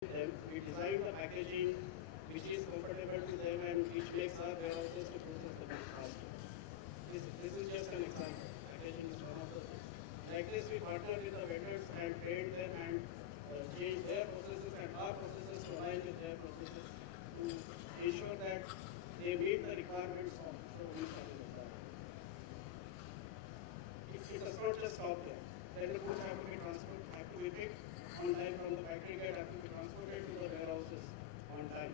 them. We design the packaging which is comfortable to them and which makes our warehouses to process the goods faster. This is just an example. Packaging is one of the things. Like this, we partner with the vendors and train them and change their processes and our processes to align with their processes to ensure that they meet the requirements of the omnichannel environment. It does not just stop there. Then the goods have to be transferred, have to be picked on time from the factory gate, have to be transported to the warehouses on time.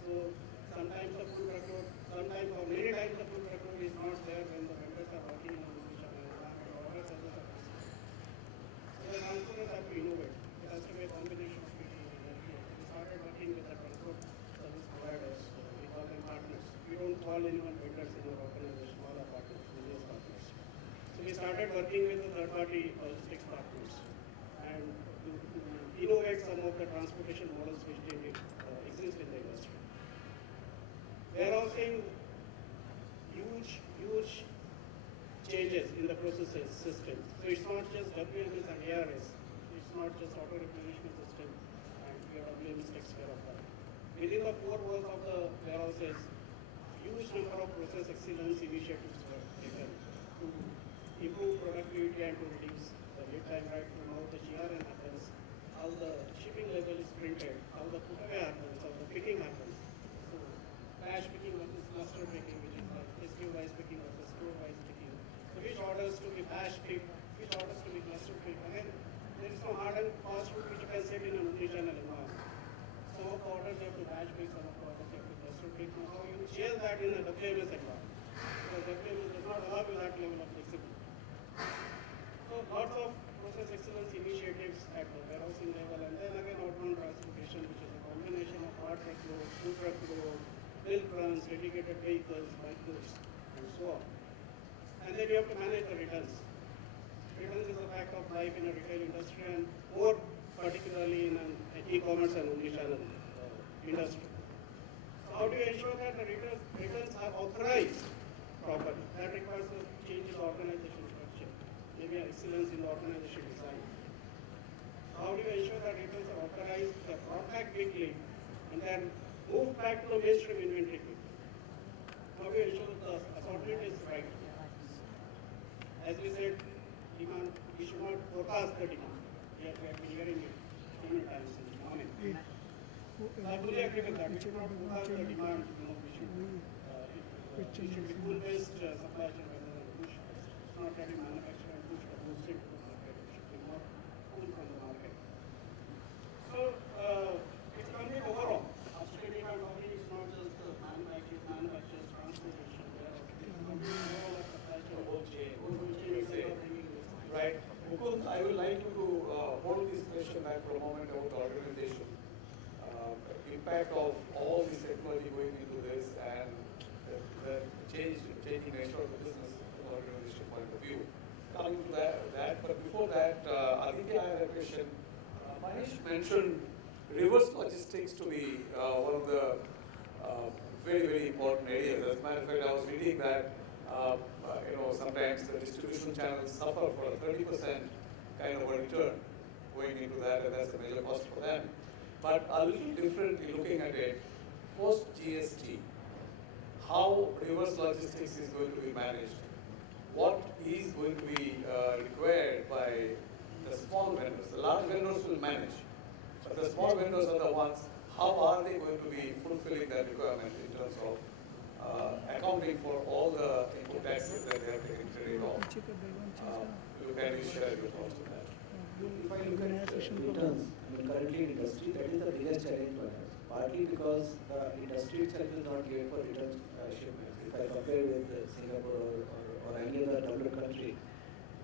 So sometimes the food procure, sometimes or many times the food procure is not there when the vendors are working on omnichannel environment or other services are possible. So the transporters have to innovate. It has to be a combination of PT and LPO. We started working with the transport service providers. We call them partners. We don't call anyone vendors in our organization, all our partners, business partners. So we started working with the third-party logistics partners and to innovate some of the transportation models which didn't exist in the industry. Warehousing, huge changes in the processes systems. So it's not just WMS and ARS. It's not just auto replenishment system and WMS takes care of that. Within the four walls of the warehouses, huge number of process excellence initiatives were taken to improve productivity and to reduce the lead time right from how the GRN happens, how the shipping label is printed, how the put away happens, how the picking happens. So batch picking versus cluster picking, which is like SKU-wise picking versus store-wise picking. So which orders to be batch picked, which orders to be cluster picked. Again, there is no hard and fast rule which you can set in an omnichannel environment. Some of the orders you have to batch pick, some of the orders you have to cluster pick. Now how you share that in a WMS environment? Because WMS does not allow you that level of flexibility. So lots of process excellence initiatives at the warehousing level, and then again outbound transportation, which is a combination of hard truckload, food truckload, milk runs, dedicated vehicles, bike goods, and so on. And then you have to manage the returns. Returns is a fact of life in a retail industry, and more particularly in an e-commerce and omnichannel industry. So how do you ensure that the returns are authorized properly? That requires a change in the organization structure, maybe an excellence in the organization design. How do you ensure that returns are authorized, they're brought back quickly, and then moved back to the mainstream inventory quickly? How do you ensure that the assortment is right? As we said, demand, we should not forecast the demand. We have been hearing it many times in the morning. So I fully agree with that. We should not forecast the demand. We should be pull-based supply chain rather than push-based. It's not that we manufacture and push the goods into the market. It should be more pull from the market. So it's complete overall. Upstream demand offering is not just the manufacturers, transportation. It's complete overall of supply chain. The whole chain. Right. Mukund, I would like you to hold this question back for a moment about the organization. Impact of all this technology going into this and the changing nature of the business from the organization point of view. Coming to that, but before that, Aditya, I had a question. Mahesh mentioned reverse logistics to be one of the very important areas. As a matter of fact, I was reading that sometimes the distribution channels suffer for a 30% kind of a return going into that, and that's a major cost for them. But a little differently looking at it, post GST, how reverse logistics is going to be managed, what is going to be required by the small vendors. The large vendors will manage, but the small vendors are the ones, how are they going to be fulfilling that requirement in terms of accounting for all the input taxes that they have taken care of? Can you share your thoughts on that? If I look at returns, currently in industry, that is the biggest challenge for us. Partly because the industry itself is not geared for return shipments. If I compare with Singapore or any other developed country,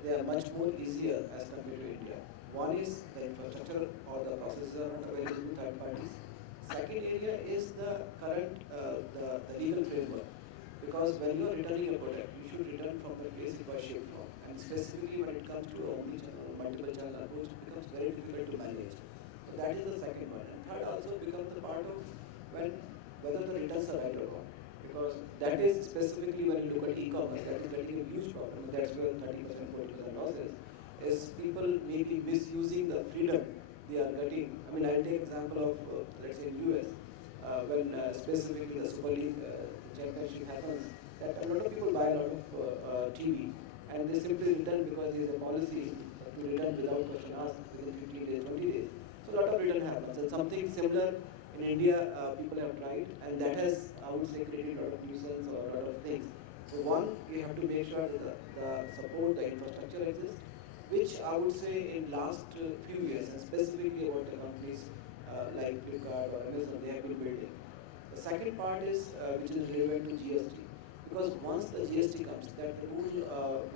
they are much more easier as compared to India. One is the infrastructure or the processes are not available to third parties. Second area is the current the legal framework. Because when you are returning a product, you should return from the place it was shipped from. And specifically when it comes to omnichannel or multiple channel approach, it becomes very difficult to manage. So that is the second one. And third also becomes the part of whether the returns are right or wrong. Because that is specifically when you look at e-commerce, that is getting a huge problem. That's where 30%, 40% losses is people may be misusing the freedom they are getting. I mean, I'll take example of, let's say in US, when specifically the Super League championship happens, that a lot of people buy a lot of TV, and they simply return because there is a policy to return without question asked within 15 days, 20 days. So a lot of return happens. And something similar in India, people have tried, and that has, I would say, created a lot of nuisance or a lot of things. So one, we have to make sure that the support, the infrastructure exists, which I would say in last few years, and specifically about the companies like Flipkart or Amazon, they have been building. The second part is, which is relevant to GST. Because once the GST comes, that rule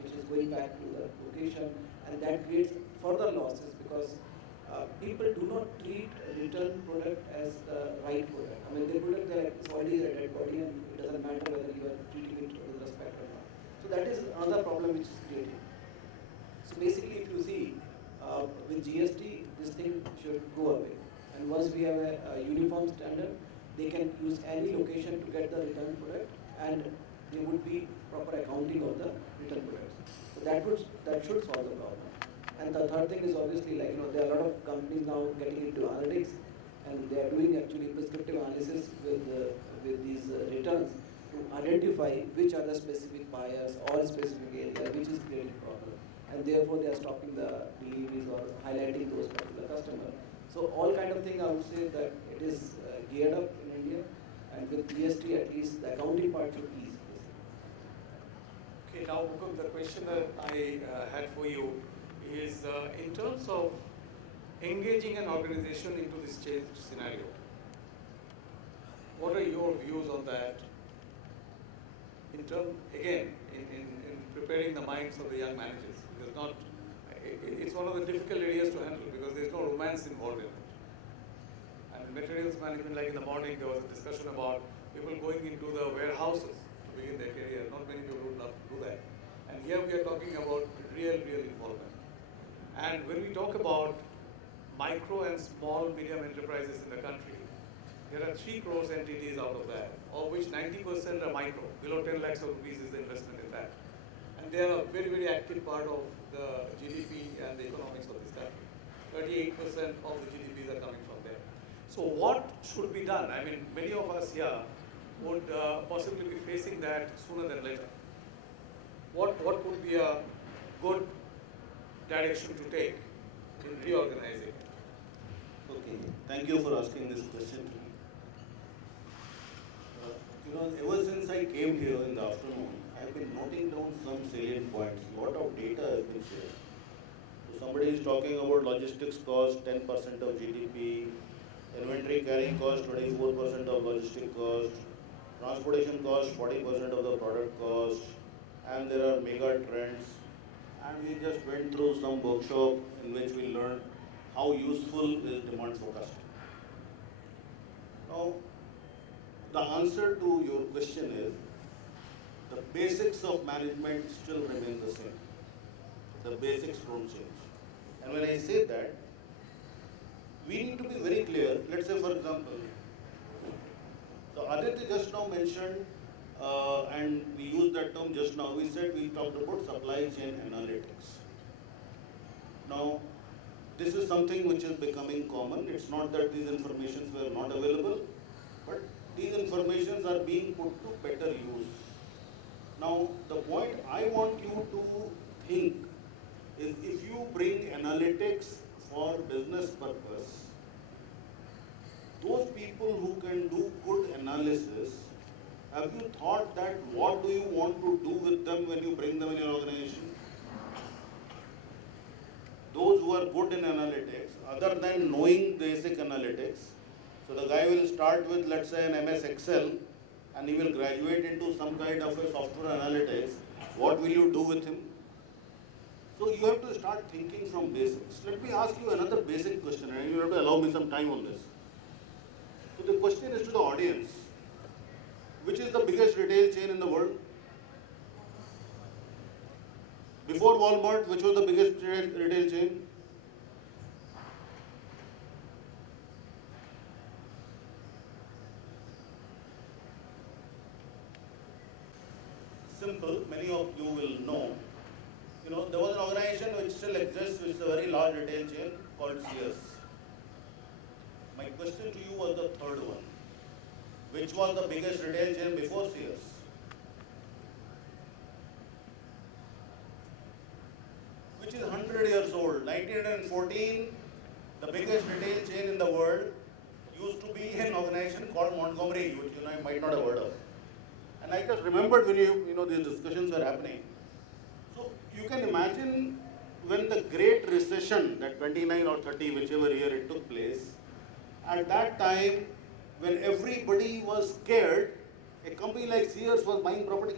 which is going back to the location, and that creates further losses because people do not treat a return product as the right product. I mean, they product like it's already a dead body, and it doesn't matter whether you are treating it with respect or not. So that is another problem which is created. So basically, if you see, with GST, this thing should go away. And once we have a uniform standard, they can use any location to get the return product, and there would be proper accounting of the return products. So that should solve the problem. And the third thing is obviously, like, there are a lot of companies now getting into analytics, and they are doing actually prescriptive analysis with these returns to identify which are the specific buyers or specific area which is creating problem, and therefore they are stopping the deliveries or highlighting those particular customers. So all kind of thing, I would say that it is geared up in India, and with GST at least the accounting part should ease. Okay, now Mukund, the question that I had for you is in terms of engaging an organization into this change scenario. What are your views on that? In preparing the minds of the young managers, because it's one of the difficult areas to handle because there's no romance involved in it. And in materials management, like in the morning, there was a discussion about people going into the warehouses to begin their career. Not many people would love to do that. And here we are talking about real involvement. And when we talk about micro and small medium enterprises in the country, there are 3 crores entities out of that, of which 90% are micro. Below 10 lakhs of rupees is the investment in that. And they are a very active part of the GDP and the economics of this country. 38% of the GDPs are coming from there. So what should be done? I mean, many of us here would possibly be facing that sooner than later. What could be a good direction to take in reorganizing? Okay, thank you for asking this question to me. Ever since I came here in the afternoon, I have been noting down some salient points. A lot of data has been shared. So somebody is talking about logistics cost, 10% of GDP, inventory carrying cost, 24% of logistic cost, transportation cost, 40% of the product cost, and there are mega trends. And we just went through some workshop in which we learned how useful is demand forecasting. Now, the answer to your question is, the basics of management still remain the same. The basics don't change. And when I say that, we need to be very clear. Let's say, for example, so Aditya just now mentioned, and we used that term just now, we talked about supply chain analytics. Now, this is something which is becoming common. It's not that these informations were not available, but these informations are being put to better use. Now, the point I want you to think is, if you bring analytics for business purpose, those people who can do good analysis, have you thought that what do you want to do with them when you bring them in your organization? Those who are good in analytics, other than knowing basic analytics, so the guy will start with, let's say, an MS Excel, and he will graduate into some kind of a software analytics. What will you do with him? So you have to start thinking from basics. Let me ask you another basic question, and you have to allow me some time on this. So the question is to the audience. Which is the biggest retail chain in the world? Before Walmart, which was the biggest retail chain? Simple, many of you will know. There was an organization which still exists, which is a very large retail chain called Sears. question to you was the third one. Which was the biggest retail chain before Sears? Which is 100 years old. 1914, the biggest retail chain in the world used to be an organization called Montgomery, which you might not have heard of. And I just remembered when these discussions were happening. So you can imagine when the Great Recession, that 29 or 30, whichever year it took place, at that time, when everybody was scared, a company like Sears was buying property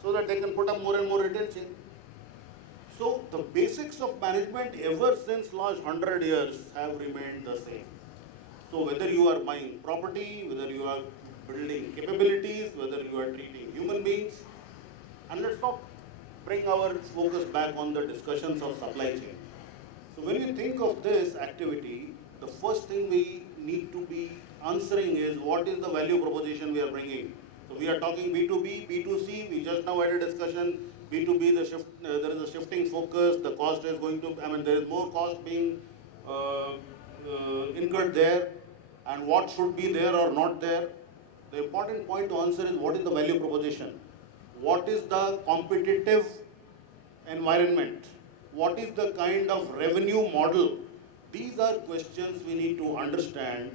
so that they can put up more and more retail chain. So the basics of management ever since last 100 years have remained the same. So whether you are buying property, whether you are building capabilities, whether you are treating human beings, and let's not bring our focus back on the discussions of supply chain. So when you think of this activity, the first thing we need to be answering is what is the value proposition we are bringing. So we are talking B2B, B2C, we just now had a discussion, B2B, there is a shifting focus, the cost is going to, there is more cost being incurred there, and what should be there or not there. The important point to answer is what is the value proposition? What is the competitive environment? What is the kind of revenue model? These are questions we need to understand,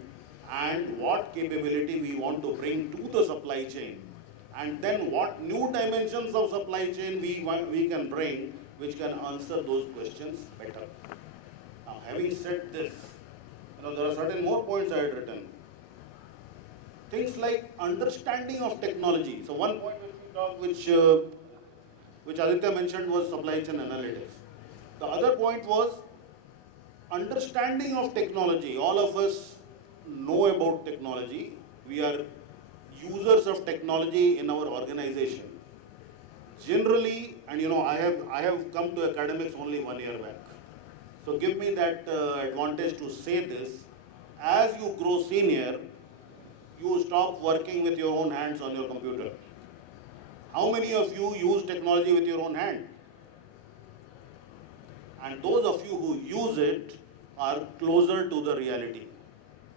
and what capability we want to bring to the supply chain. And then what new dimensions of supply chain we can bring which can answer those questions better. Now, having said this, there are certain more points I had written. Things like understanding of technology. So one point which Aditya mentioned was supply chain analytics. The other point was understanding of technology. All of us know about technology. We are users of technology in our organization. Generally, and I have come to academics only 1 year back. So give me that advantage to say this. As you grow senior, you stop working with your own hands on your computer. How many of you use technology with your own hand? And those of you who use it are closer to the reality.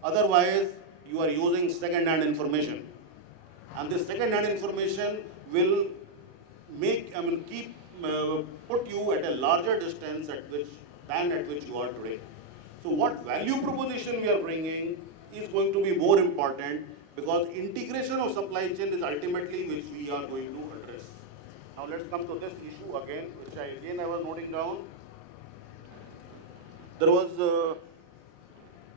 Otherwise, you are using second-hand information. And this second-hand information will put you at a larger distance than at which you are today. So what value proposition we are bringing is going to be more important, because integration of supply chain is ultimately which we are going to address. Now let's come to this issue again, which I was noting down. There was,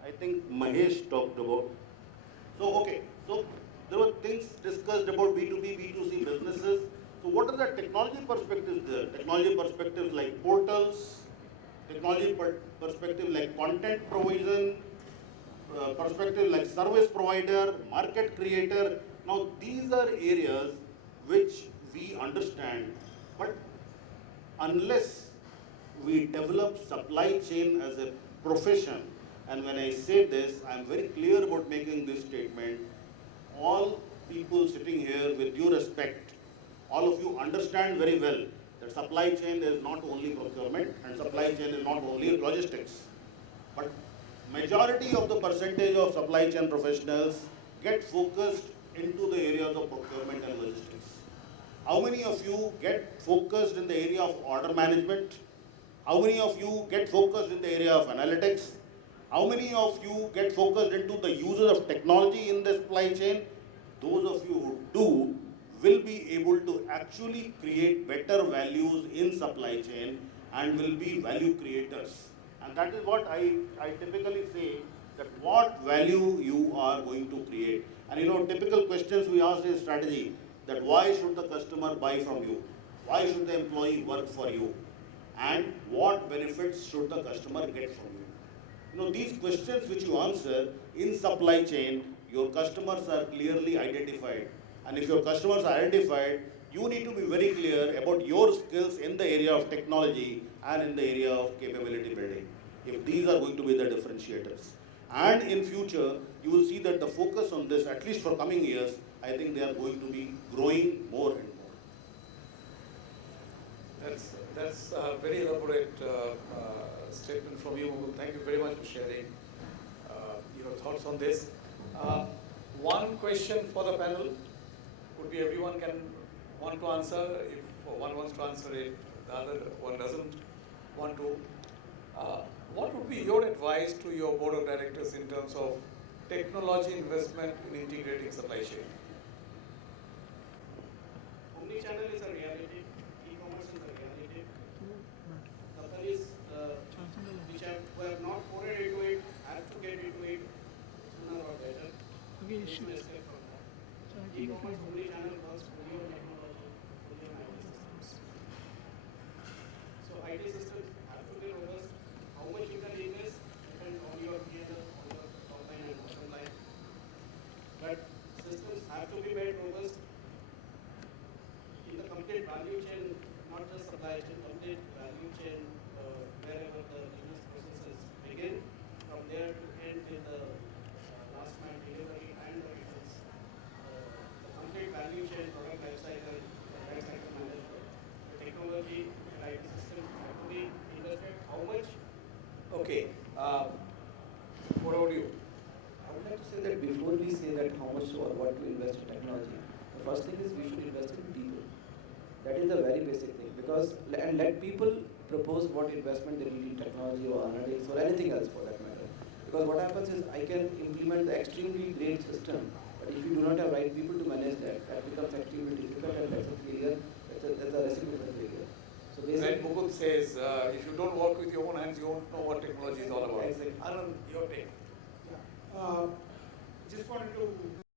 I think Mahesh talked about. So there were things discussed about B2B, B2C businesses. So what are the technology perspectives there? Technology perspectives like portals, technology perspective like content provision, perspective like service provider, market creator. Now these are areas which we understand, but unless we develop supply chain as a profession, and when I say this, I'm very clear about making this statement, all people sitting here, with due respect, all of you understand very well that supply chain is not only procurement and supply chain is not only logistics, but majority of the percentage of supply chain professionals get focused into the areas of procurement and logistics. How many of you get focused in the area of order management? How many of you get focused in the area of analytics? How many of you get focused into the uses of technology in the supply chain? Those of you who do will be able to actually create better values in supply chain and will be value creators. And that is what I typically say, that what value you are going to create. And typical questions we ask in strategy, that why should the customer buy from you? Why should the employee work for you? And what benefits should the customer get from you? These questions which you answer in supply chain, your customers are clearly identified. And if your customers are identified, you need to be very clear about your skills in the area of technology and in the area of capability building, if these are going to be the differentiators. And in future, you will see that the focus on this, at least for coming years, I think they are going to be growing more and more. That's a very elaborate statement from you, Mukund. Thank you very much for sharing. on this. One question for the panel would be everyone can want to answer. If one wants to answer it, the other one doesn't want to. What would be your advice to your board of directors in terms of technology investment in integrating supply chain? Omnichannel is a reality. E-commerce is a reality. Companies who have not forayed into it have to get into it sooner or later. There is no escape from that. E-commerce omnichannel works fully on technology, fully on IT systems. So IT systems have to be robust. How much you can invest depends on your P&L, on your top line and bottom line. But systems have to be made robust in the complete value chain, not just supply chain, complete value chain, wherever the business processes begin, from there to end with the last mile delivery and the returns. The complete value chain, product life cycle, life cycle management, the technology and IT systems have to be invested. How much? Okay. What about you? I would like to say that before we say that how much or what to invest in technology, the first thing is we should invest in people. That is the very basic thing, because and let people propose what investment they need in technology or analytics or anything else for that matter. Because what happens is I can implement the extremely great system, but if you do not have right people to manage that, that becomes extremely difficult and that's a failure. That's a recipe for failure. So When Mukund says, if you don't work with your own hands, you won't know what technology is all about. Exactly. Anand, your take. Just wanted to